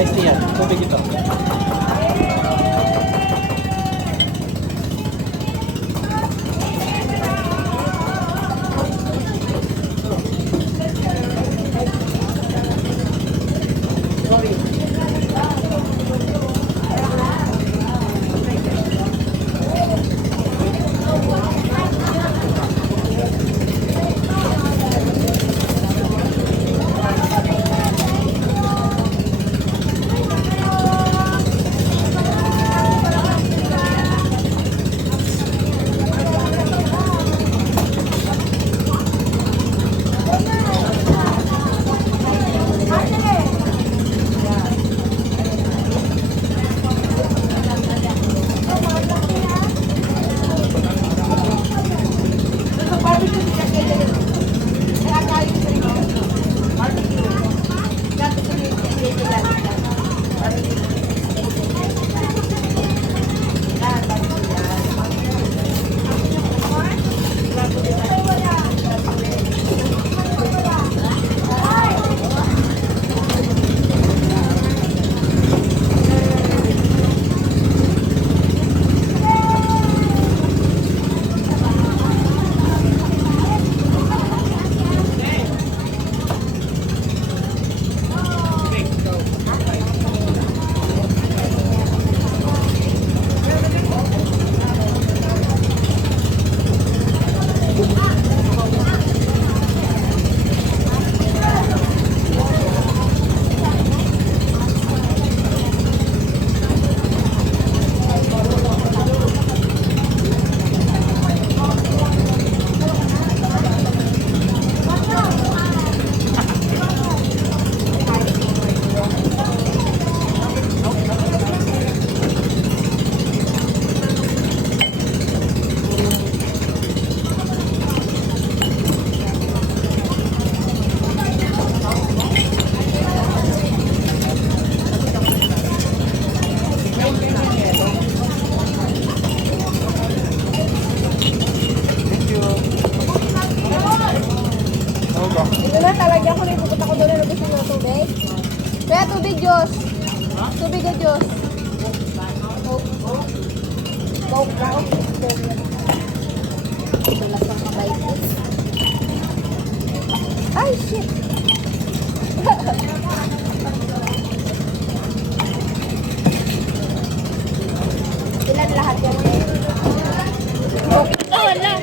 Ice tea yan. Tubig ito. Talagyan ko na ipupunta ko doon na gusto ng tubig. Kaya tubig, Diyos. Tubig o Diyos. Coke lang. Ito na sa kabaitis. Ay, shit. Ilan lahat yan? Okay. Oh, wala.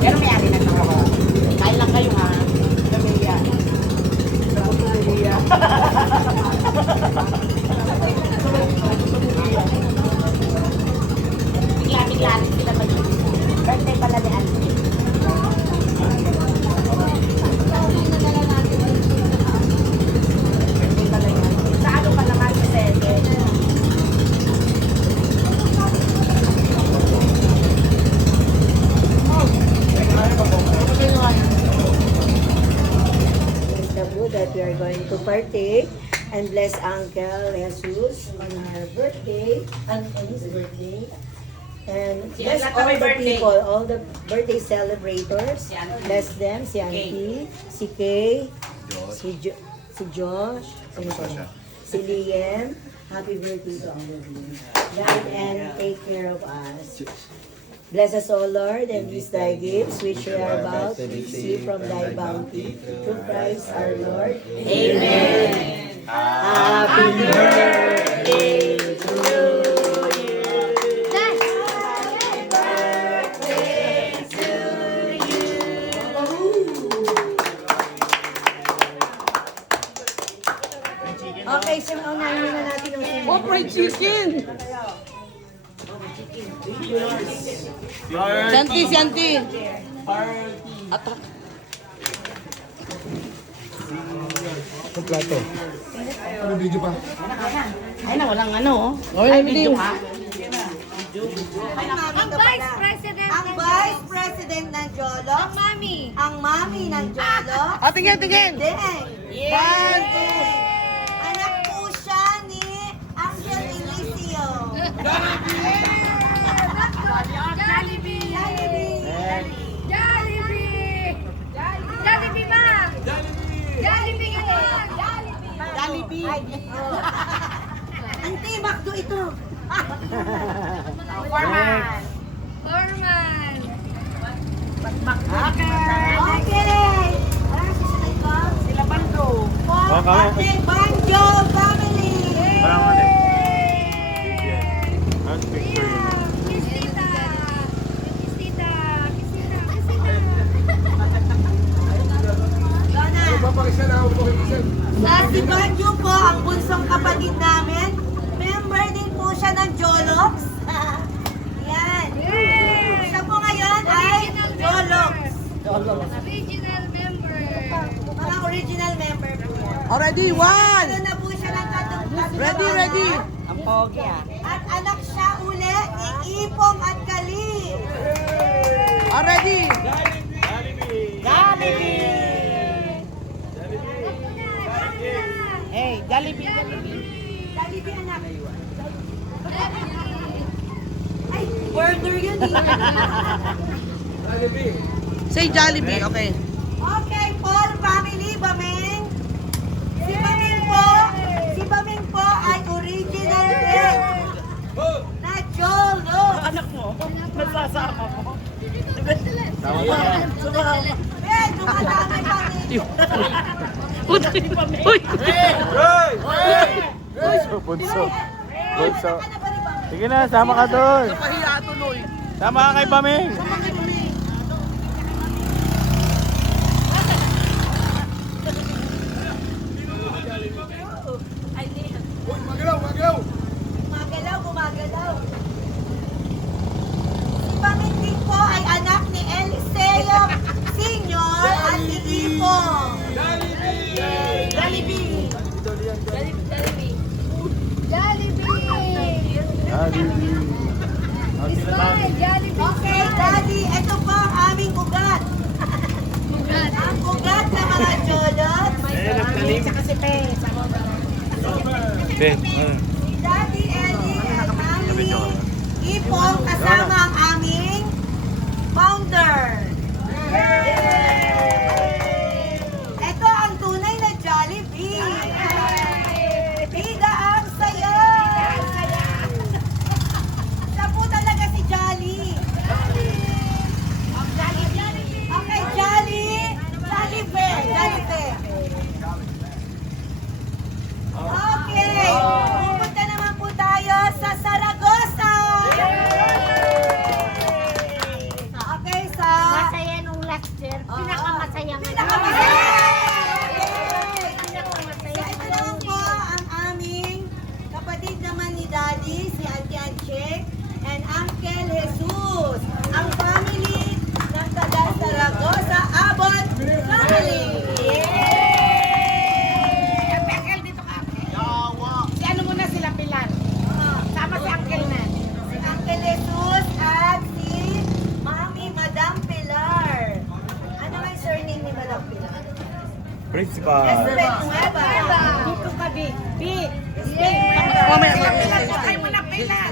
Pero may ari na ito ako. Kain lang kayo ha. Pamilya. Pamilya. Bigla-bigla rin sila mag-ibig. Birthday pala ni Auntie. Birthday pala yan. Sa ano pa naman sa Sede? That we are going to partake and bless Uncle Jesus on our birthday and on his birthday. And bless all the people, all the birthday celebrators. Bless them, si Auntie, si Kay, si Josh, sino pa ba? Si Liam. Happy birthday to all of you. God and take care of us. Bless us, O Lord, and these thy gifts which we are about to receive from thy bounty. Through Christ our Lord. Amen. Happy birthday to you. Happy birthday to you. Okay, so unahin na natin ang sino. Oh, fried chicken! Santi, Santi! Atak. Ang plato. Ano video pa? Ay na, walang ano oh. Ay, video ka. Ang Vice President. Ang Vice President ng Jolo. Ang Mami. Ang Mami ng Jolo. Ah, tingin, tingin! Deng. One, Anak po siya ni Angel Inicio. Jollibee. Jollibee. Jollibee, ma. Jollibee ka na. Jollibee! Auntie, bakdo ito. Forman! Orman. Okay. Parang susunod ko. Sila Bando! For Ate Banjo family. Parang ano eh. Ang picture yun. Kiss tita. Kiss tita. Kiss tita. Kiss tita. Si Banjo po, ang bunsong kapatid namin. Member din po siya ng Jolox. Yan. Siya po ngayon ay Jolox. Original member. Mga original member po yan. Already, one! Ano na po siya ng katungkat. Ready, ready! Ang pogi ah. At anak siya uli ni Ipong at Kali. Already! Jollibee! Hey, Jollibee, Jollibee. Jollibee anak. Ay, burger yun eh. Say Jollibee, okay. Okay, Paul family, Bameng. Si Bameng po ay original red na Jolo. Anak mo, nagsasama mo. Tama ba yan? Eh, dumadami pa rin. Bunso. Bunso. Sige na, sama ka doon. Napahiya tuloy. Sama ka kay Paming. Gumagalaw. Si Pamingking po ay anak ni Eliseo Senior at ni Ipong. Jollibee. Okay, Daddy, ito po ang aming ugat. Ang ugat ng mga cholot. Tsaka si Pe. Daddy, Ellie, and Mami Ipong kasama ang aming founder. Ito ang tunay na Jollibee. Biga ang saya. Siya po talaga si Jolly. Okay, Jolly. Jollibee. Okay. Pupunta naman po tayo sa Zaragoza. Okay, sa... Masaya nung last year. Pinakamasaya nga. Sa ito po ang aming kapatid naman ni Daddy, si Auntie Anchek, and Uncle Jesus. Ang family ng taga Zaragoza, Abon family. Si ano muna sila Pilar. Sama si Uncle na. Si Uncle Jesus at si Mami Madam Pilar. Ano nga yung surname ni Madam Pilar? Principal. Nueva. Dito ka, Bi. Bi. Mamaya, Sila Pilar. Sakay mo na Pilar.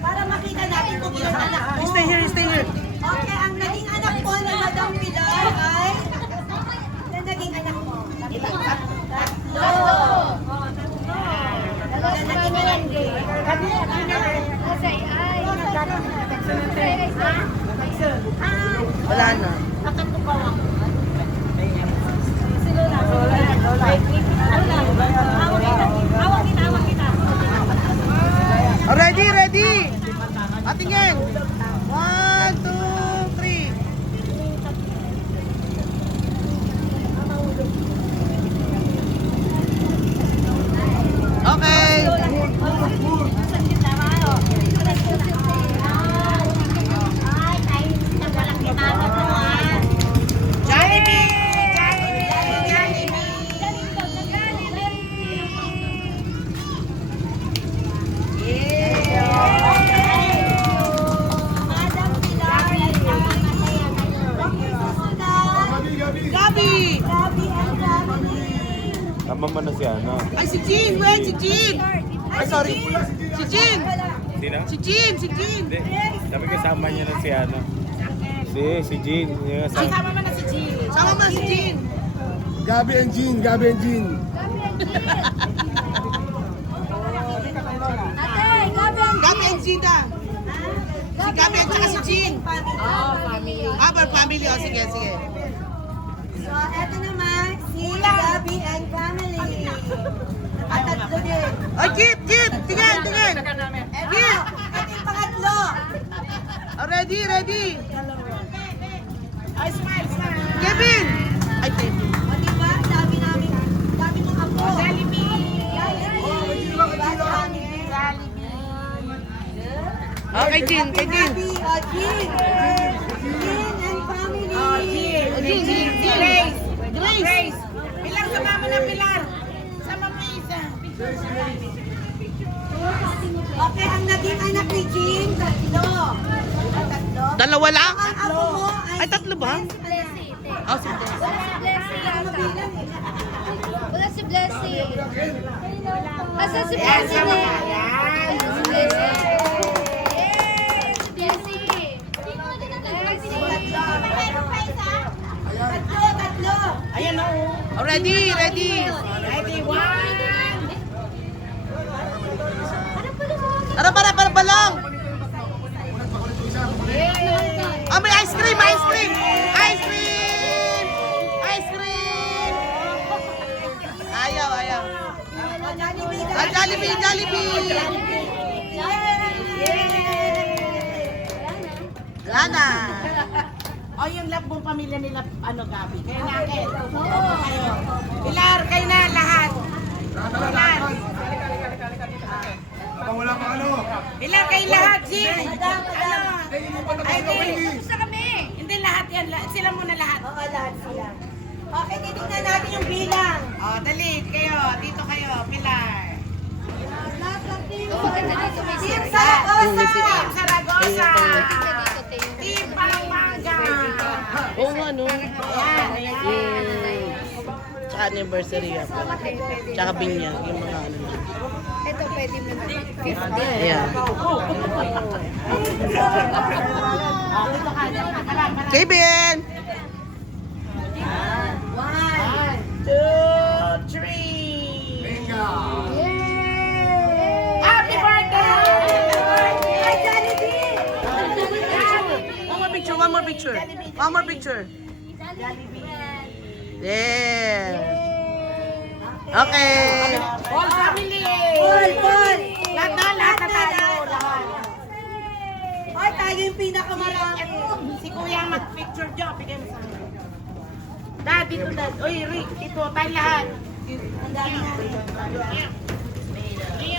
Para makita natin kung ilang anak mo. Stay here. Okay, ang naging anak po ni Madam Pilar ay... Ang naging anak mo? Tatlo. Wala na. Ready. Patingin. 1, 2, 3. Okay. Madam Pilar ay Gabi. Gabi and family. Tama man na si ano. Ay, si Jean. Wait, si Jean. Ay, sorry. Si Jean. Hindi na? Si Jean. Hindi. Dapat kasama niya na si ano. Si Jean. Yung kasama. Sama mo na si Jean. Gabi and Jean. Ate, Gabi and Jean na. Si Gabi at saka si Jean. Family. Family. Oh, sige. So, eto naman, si Gabi and family. At tatlo din. Ay, Kit. Tingin. Eto, ito yung pangatlo. Oh, ready. Ay, smile. Kevin. Ay, Kevin. O, diba? Dami ng apo. Jollibee. Okay, Jean. Gabi, o, Jean. Jean and family. Grace. Pilar, sama mo na Pilar. Sama mo isa. Okay, ang naging anak ni Jean, tatlo. Tatlo? Dalawa lang? Ang apo mo Ay, tatlo ba? Blessing. Oh, si Bless. Ano bilang eh? Wala si Blessing. Asa si Blessing eh? Asa si Blessing? Yay! Si Blessing. Tatlo. Ayan o. Oh, ready. Ready, one. Para lang. Yay! Oh, may ice cream! Ice cream! Ice cream! Ice cream! Ayaw, ayaw. Ah, Jollibee! Jollibee! Wala na. O, yung love mong pamilya nila, ano, Gabi? Kayo na, Kel. Kayo. Pilar, kayo na, lahat. Pilar. Wala pa ano. Pilar, kayo lahat, Jim. Ay, gusto kami. Hindi lahat yan. Sila muna lahat. Oo, lahat sila. Okay, titignan natin yung bilang. O, dali, kayo. Dito kayo, Pilar. Team Saragosa! Team Saragosa. Team Pampanga. Oo nga, no? Ayan, ayan. Tsaka anniversary ako. Tsaka binyag, yung mga ano. Ito pwede mo na. Yeah. Dito ka, dito ka. Kalam, kalam. Kevin! 1, 2, 3. Happy birthday! Ay, Jollibee! One more picture. One more picture. Yeah. Okay. All family! Paul! Lahat na tayo. Lahat. Ay, tayo yung pinakamarami. Si Kuya ang mag-picture dyan. Bigyan mo sa akin. Dad, dito dad. Uy, Rick, dito. Tayo lahat.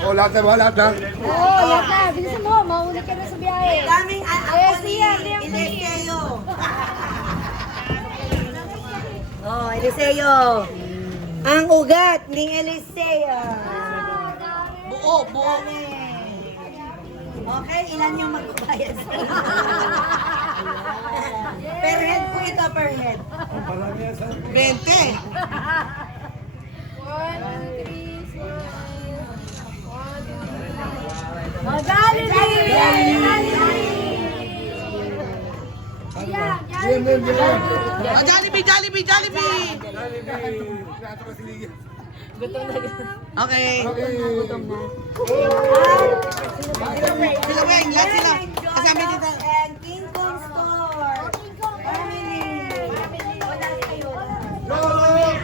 Oh, lahat na ba? Lahat na? Oo, lahat na. Bilisan mo. Mauna ka na sa biyahe. Daming Yes, Liam. Eliseo. Oh, Eliseo. Ang ugat ng Eliseo. Buo, buo. Okay, ilan yung magbabayad sa per head po ito, per head. 20. 1, 2, 3, 4. 1, 2, 3. Oh, Jollibee! Oh, Jollibee, Jollibee, Jollibee! Okay. Sila, lahat sila. Kasama dito. And King Kong Store. Family.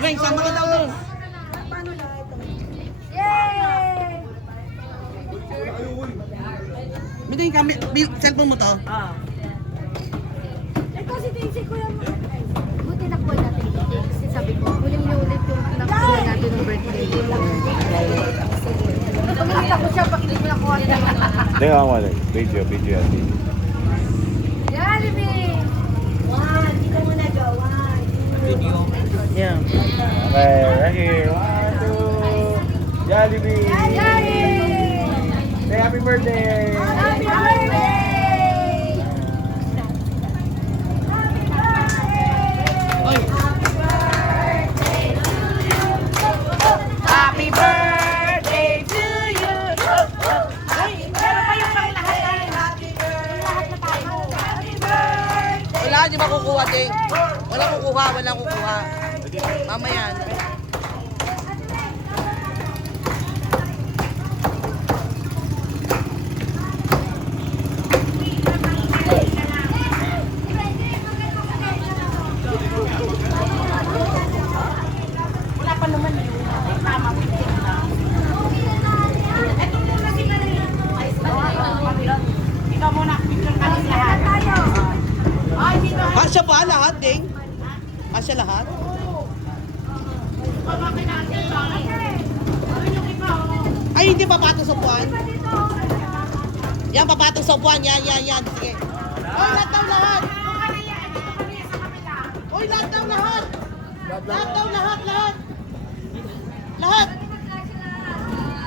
Weng, sama ka daw doon. Paano na ito? Yay! Bigyan kami, cellphone mo to. Ito si Tinsi ko yung... Buti nakuha natin ito. Kasi sabi ko, huling ulit yung nakuha natin ng birthday. Pag nakita ko siya, bakit hindi ko nakuha niya? Hindi nga wala. Video yan. Jollibee! One. Dito muna go. One. Yeah. Okay, right here. 1, 2. Jollibee! Jollibee! Say happy birthday! Happy birthday! Happy birthday to you! Ay, meron pa yung pang lahat ay. Happy birthday! Lahat na tayo. Happy birthday! Wala, di ba kukuha, Ting? Walang kukuha. Mamaya. Wala pa naman yun. Tama, picture na. Ito muna si Maria. Ikaw muna, picture kami lahat. Ay, dito. Kasya ba lahat, Ting? Kasya lahat? Ay, hindi papatong sa upuan. Yan, papatong sa upuan. Yan. Sige. Oy, lahat daw lahat. Oy, lahat daw lahat. Lahat.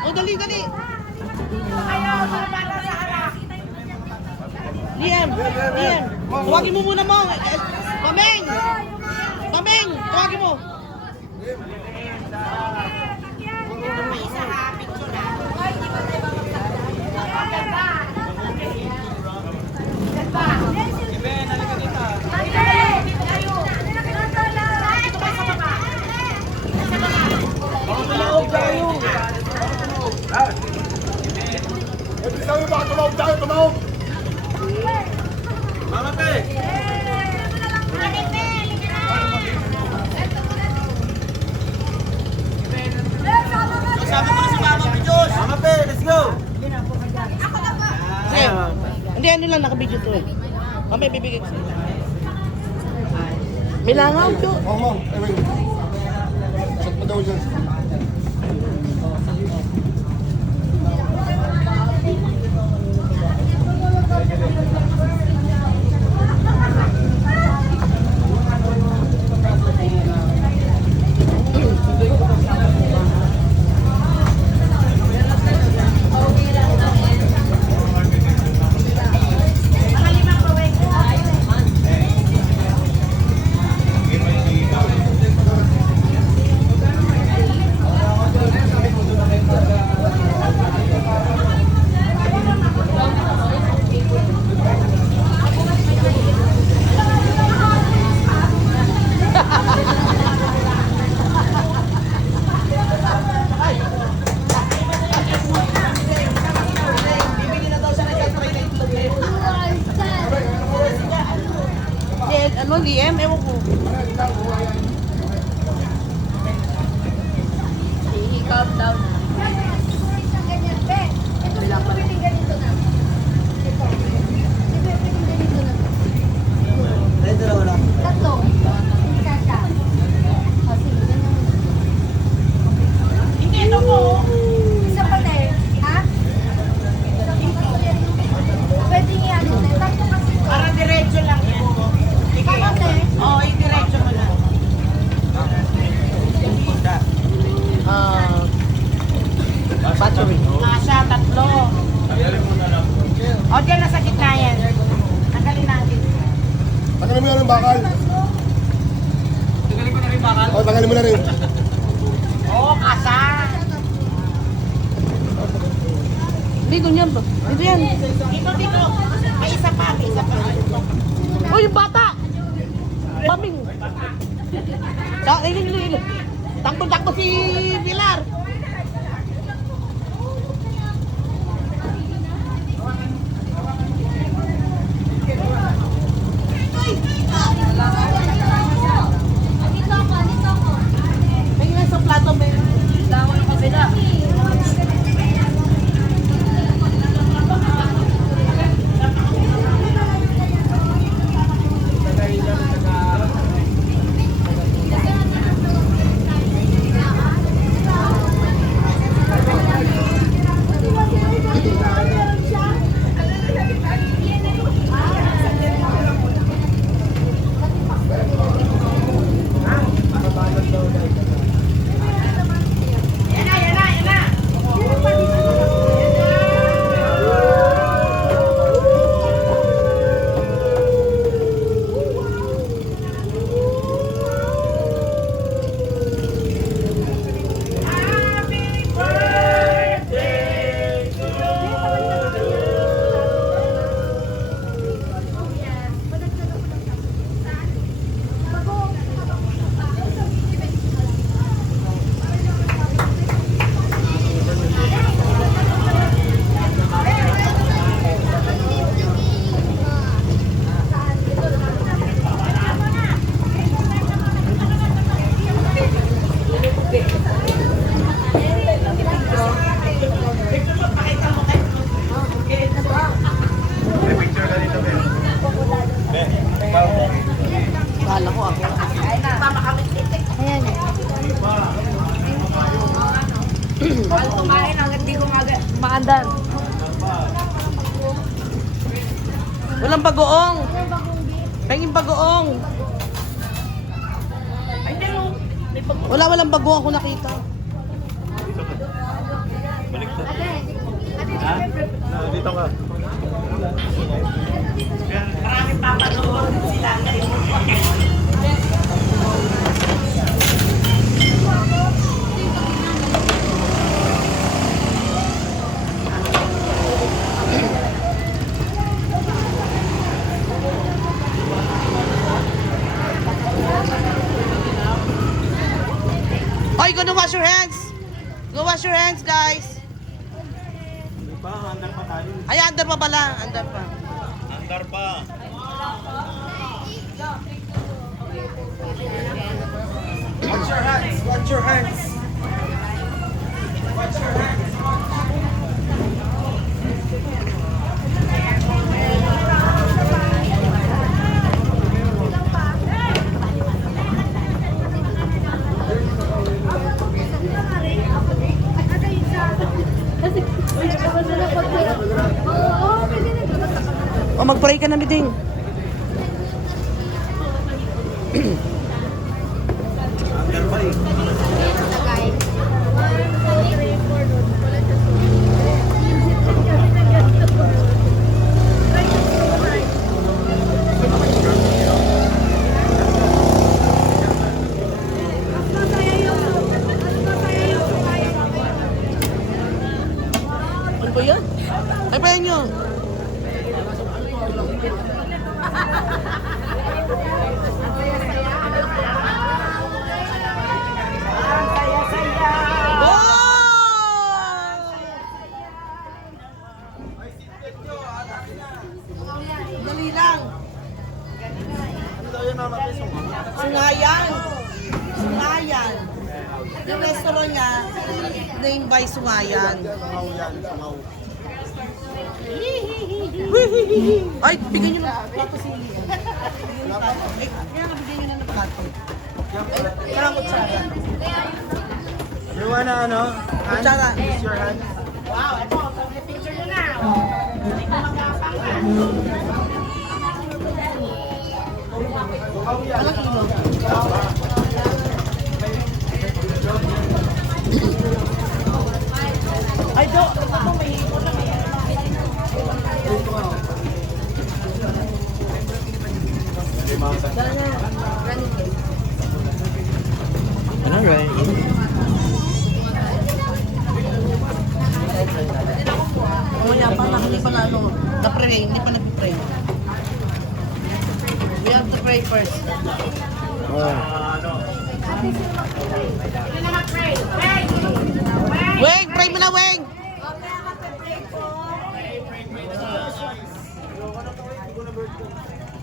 O, dali. Liam. Tuwagin mo muna mo. Mameng, tuwagin mo. Isa ha, picture na. Tumawag tayo! Mama, te! lang, nakabidyo to eh. Mamaya bibigay ko sa'yo. May langaw, Jo. Oo, ma'am. Ewan. Pasok mo daw dyan. Ano, Liam? Ewan ko. Calm down. Tatlo. Kaka. O, sige, ganyan mo. Hindi, ito po. Isa pa tayo. Ha? Pwede nga ano. Tatlo kasi. Para diretso lang yan. Tama tayo. Oo, i-diretso mo lang. Battery. Siya, tatlo. O, dyan nasa gitna yan. Tanggalin natin. Tanggalin mo na rin bakal. Tanggalin mo na rin bakal? Oo, tanggalin mo na rin. Oo, kasa. Dito yan ba? Dito yan. Dito, dito. May isa pa, may isa pa. Oh, yung bata! Paming! Takbo si Pilar! May nga sa plato, may dawa ng kabila. Yan na, yan na, yan na. Happy birthday to Kala ko ako. Ayan. Kumain hanggang di ko Maandan. Walang bagoong. Pengin bagoong. Walang bagoong ako nakita. Ha? Dito ka. Maraming papanood sila. Oy, go to wash your hands. Go wash your hands, guys. Hindi pa, handal pa tayo. Ay, under pa pala. Under pa. Handal pa. Watch your hands. Watch your hands. Watch your hands. ka na, Miding. Ano ba yan? Ay, pa yan yun. Dali lang. Sungayan. Sungayan. Yung restaurant niya, named by Sungayan. Ay, bigyan niyo ng plato si Lian. Ay, kaya nga bigyan niyo na ng plato. Ay, parang kutsara. You wanna ano? Kutsara. Use your hand. Wow, ito. Picture nyo na. Hindi ko magkapang ka. Walang ilo. Ay, do. Ito may hipon na may Anong right? Mamaya pa, hindi pa na ano, na-pray, hindi pa nag-pray. We have to pray first. Weng, pray mo na, Weng!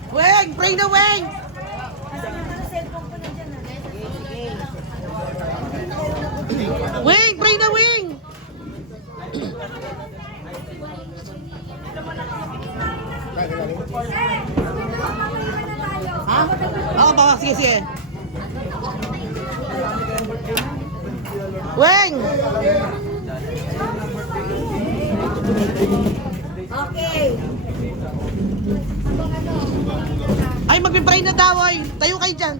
Weng, pray na, Weng! Weng, pray na, Weng! Ha? Oo, baka, sige, sige. Weng! Okay. Ay, magpipray na daw, ay. Tayo kayo dyan.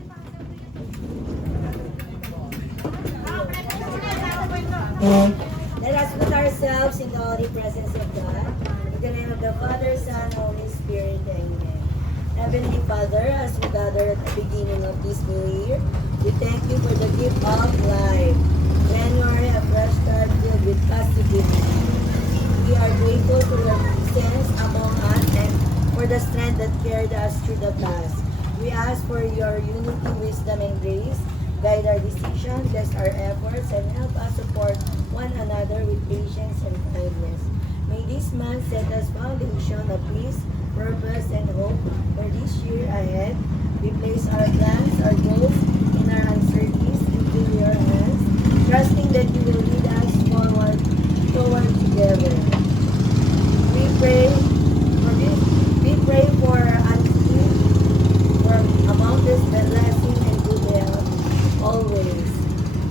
Let us put ourselves in the holy presence of God. In the name of the Father, Son, Holy Spirit, Amen. Heavenly Father, as we gather at the beginning of this new year, we thank you for the gift of life. January, a fresh start filled with positivity. We are grateful for your presence among us and for the strength that carried us through the past. We ask for your unity, wisdom, and grace. Guide our decisions, bless our efforts, and help us support one another with patience and kindness. May this month set us foundation of peace, purpose, and hope for this year ahead. We place our plans, our goals, and our uncertainties into your hands, trusting that you will lead us forward together. We pray for this. We pray for unseen, for a boundless blessing and good health always.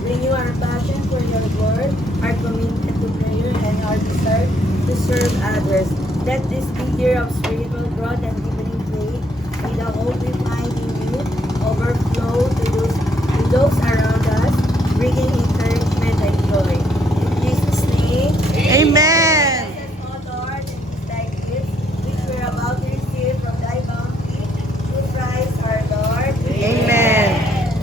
Renew our passion for your word, our commitment to prayer, and our desire to serve others. Let this be year of spiritual growth and deepening faith. May the hope we find in you overflow to those around us, bringing encouragement and joy. In Jesus' name, Amen! O Lord, and these thy gifts, which we are about to receive from thy bounty, through Christ our Lord. Amen!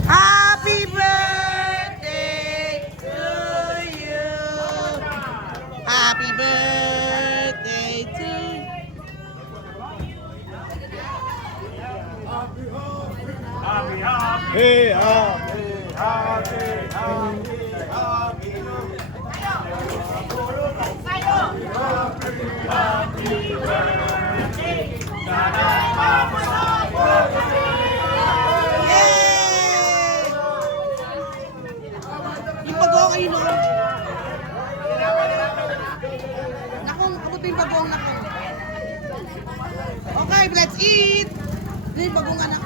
Happy birthday to you! Happy birthday to you! Hey, happy, happy, happy, happy. Yay! Yung bagoong ayun o. Nakong, abot mo yung bagoong nakong. Okay, let's eat! Yung bagoong anak.